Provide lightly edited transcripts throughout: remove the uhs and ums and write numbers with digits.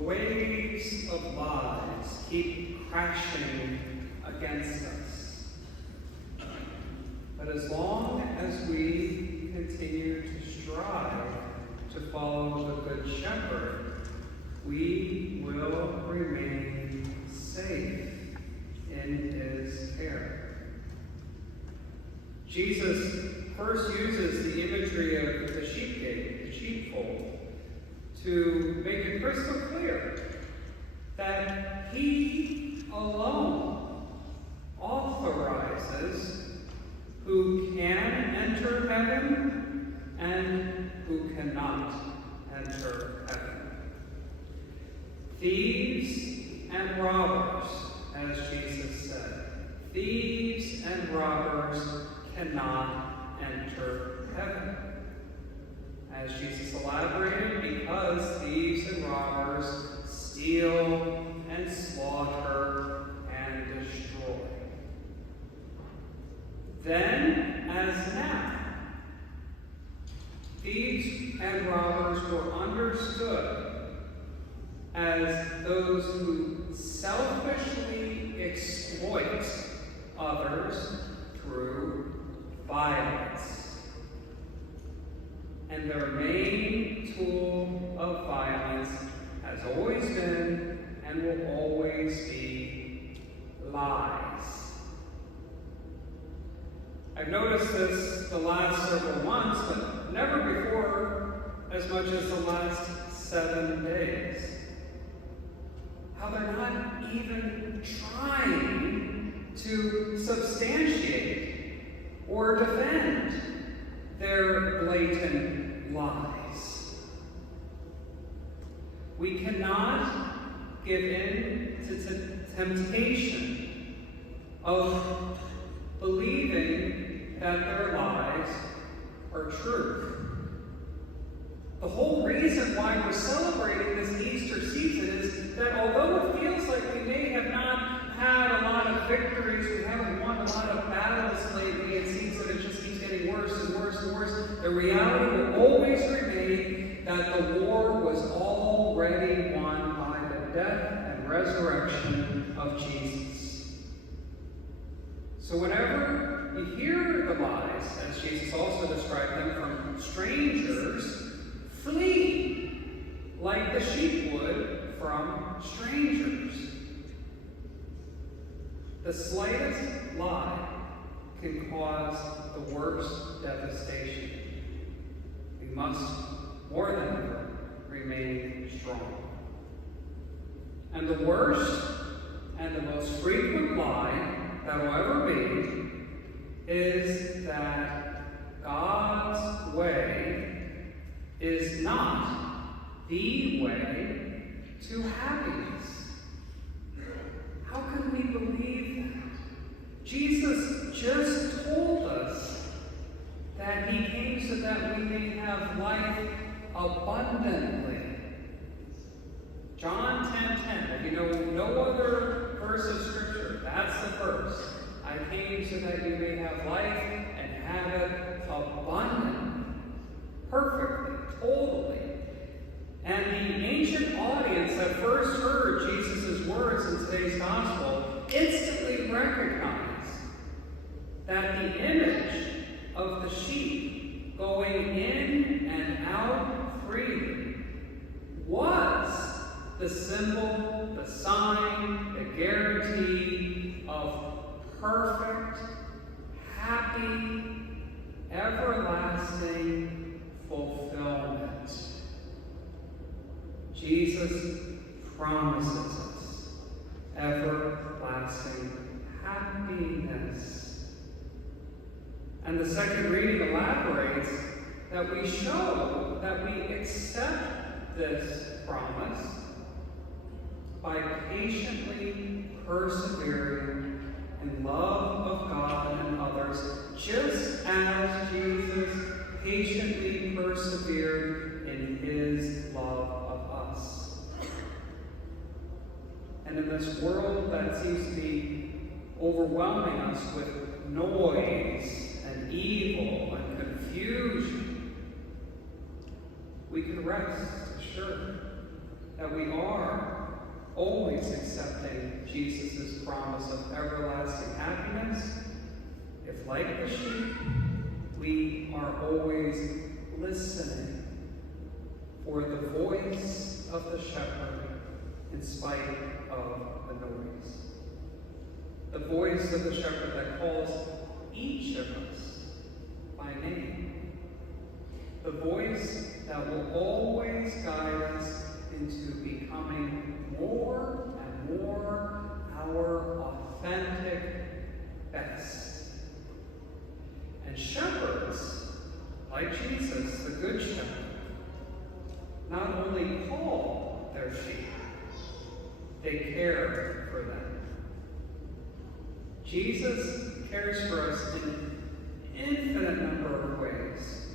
waves of lies keep crashing against us. But as long as we continue to strive to follow the Good Shepherd, we will remain safe in his care. Jesus first uses the imagery of the sheep gate, the sheepfold, to make it crystal clear that he alone authorizes who can enter heaven and who cannot enter heaven. Thieves and robbers, as Jesus said, thieves and robbers cannot enter heaven. As Jesus elaborated, because thieves and robbers steal and slaughter and destroy. Then, as now, thieves and robbers were understood as those who selfishly exploit others through violence. And their main tool of violence has always been and will always be lies. I've noticed this the last several months, but never before as much as the last 7 days. How they're not even trying to substantiate or defend their blatant lies. We cannot give in to temptation of believing that their lies are truth. The whole reason why we're celebrating this Easter season is that although it feels like we may have not had a lot of victories, we haven't won a lot of battles lately, it seems that it just keeps getting worse and worse and worse, the reality will always remain that the war was already won by the death and resurrection of Jesus. So whenever you hear the lies, as Jesus also described them, from strangers, flee like the sheep would from strangers. The slightest lie can cause the worst devastation. We must, more than ever, remain strong. And the worst and the most frequent lie that will ever be is that God's way is not the way to happiness. How can we believe that? Jesus just told us that he came so that we may have life abundantly. John 10:10. If you know no other verse of Scripture, that's the verse. I came so that you may have life and have it abundantly, perfectly, totally. And the ancient audience that first heard Jesus' words in today's gospel instantly recognized that the image of the sheep going in and out freely was the symbol, the sign, the guarantee of perfect, happy, everlasting fulfillment. Jesus promises us everlasting happiness. And the second reading elaborates that we show that we accept this promise by patiently persevering in love of God and others, just as Jesus patiently persevered in his love of us. And in this world that seems to be overwhelming us with noise and evil and confusion, we can rest assured that we are like the sheep, we are always listening for the voice of the shepherd in spite of the noise. The voice of the shepherd that calls each of us by name. The voice that will always guide us into becoming more and more our authentic best. And shepherds, like Jesus, the Good Shepherd, not only call their sheep, they care for them. Jesus cares for us in infinite number of ways,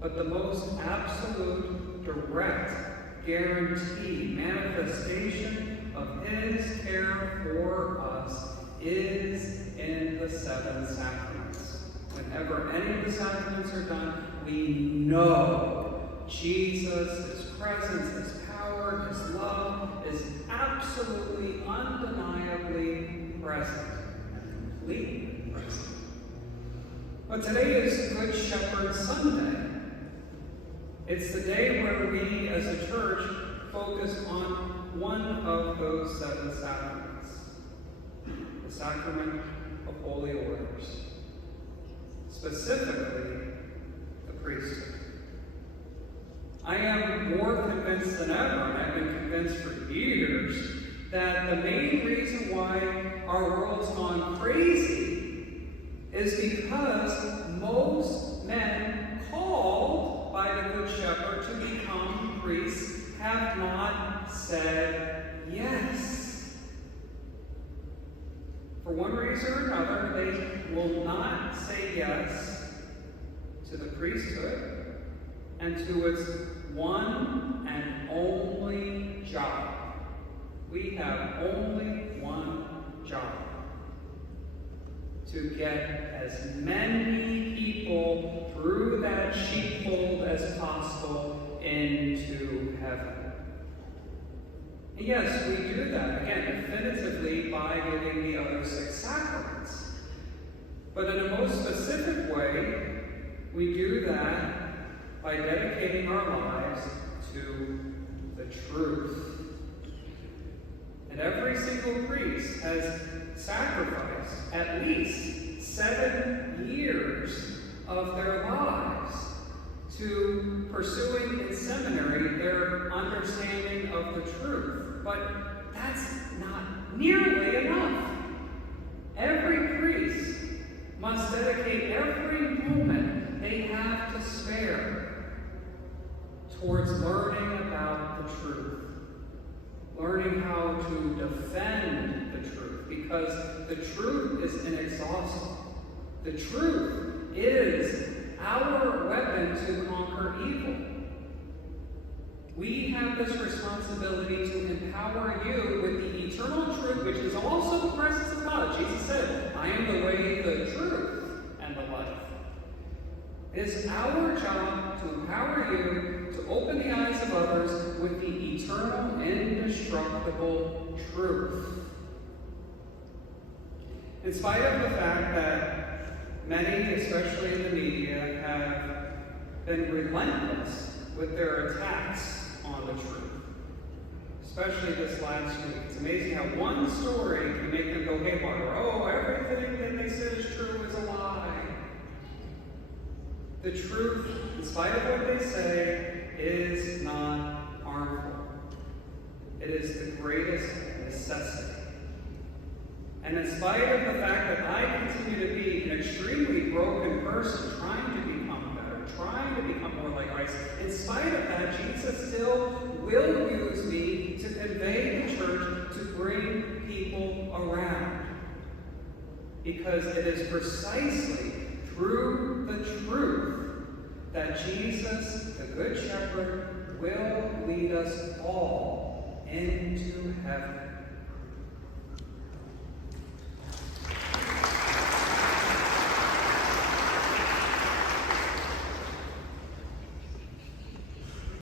but the most absolute, direct, guaranteed manifestation of his care for us is in the 7 sacraments. Whenever any of the sacraments are done, we know Jesus, his presence, his power, his love is absolutely, undeniably present and completely present. But today is Good Shepherd Sunday. It's the day where we as a church focus on one of those 7 sacraments, the sacrament of holy orders, specifically the priesthood. I am more convinced than ever, and I've been convinced for years, that the main reason why our world's gone crazy is because most men called by the Good Shepherd to become priests have not said yes. For one reason or another, they will not say yes to the priesthood and to its one and only job. We have only one job: to get as many people through that sheepfold as possible into heaven. And yes, we do that, again, definitively by giving the other 6 sacraments. But in a most specific way, we do that by dedicating our lives to the truth. And every single priest has sacrificed at least 7 years of their lives to pursuing in seminary their understanding of the truth. But that's not nearly enough. Every priest must dedicate every moment they have to spare towards learning about the truth, learning how to defend the truth, because the truth is inexhaustible. The truth is our weapon to conquer evil. We have this responsibility to empower you with the eternal truth, which is also the presence of God. Jesus said, I am the way, the truth, and the life. It is our job to empower you to open the eyes of others with the eternal, indestructible truth. In spite of the fact that many, especially in the media, have been relentless with their attacks on the truth, especially this last week. It's amazing how one story can make them go haywire. Oh, everything that they said is true is a lie. The truth, in spite of what they say, is not harmful. It is the greatest necessity. And in spite of the fact that I continue to be an extremely broken person, trying to become better, trying to become more like Christ, in spite of that, Jesus still will use me to convey the church, to bring people around. Because it is precisely through the truth that Jesus, the Good Shepherd, will lead us all into heaven.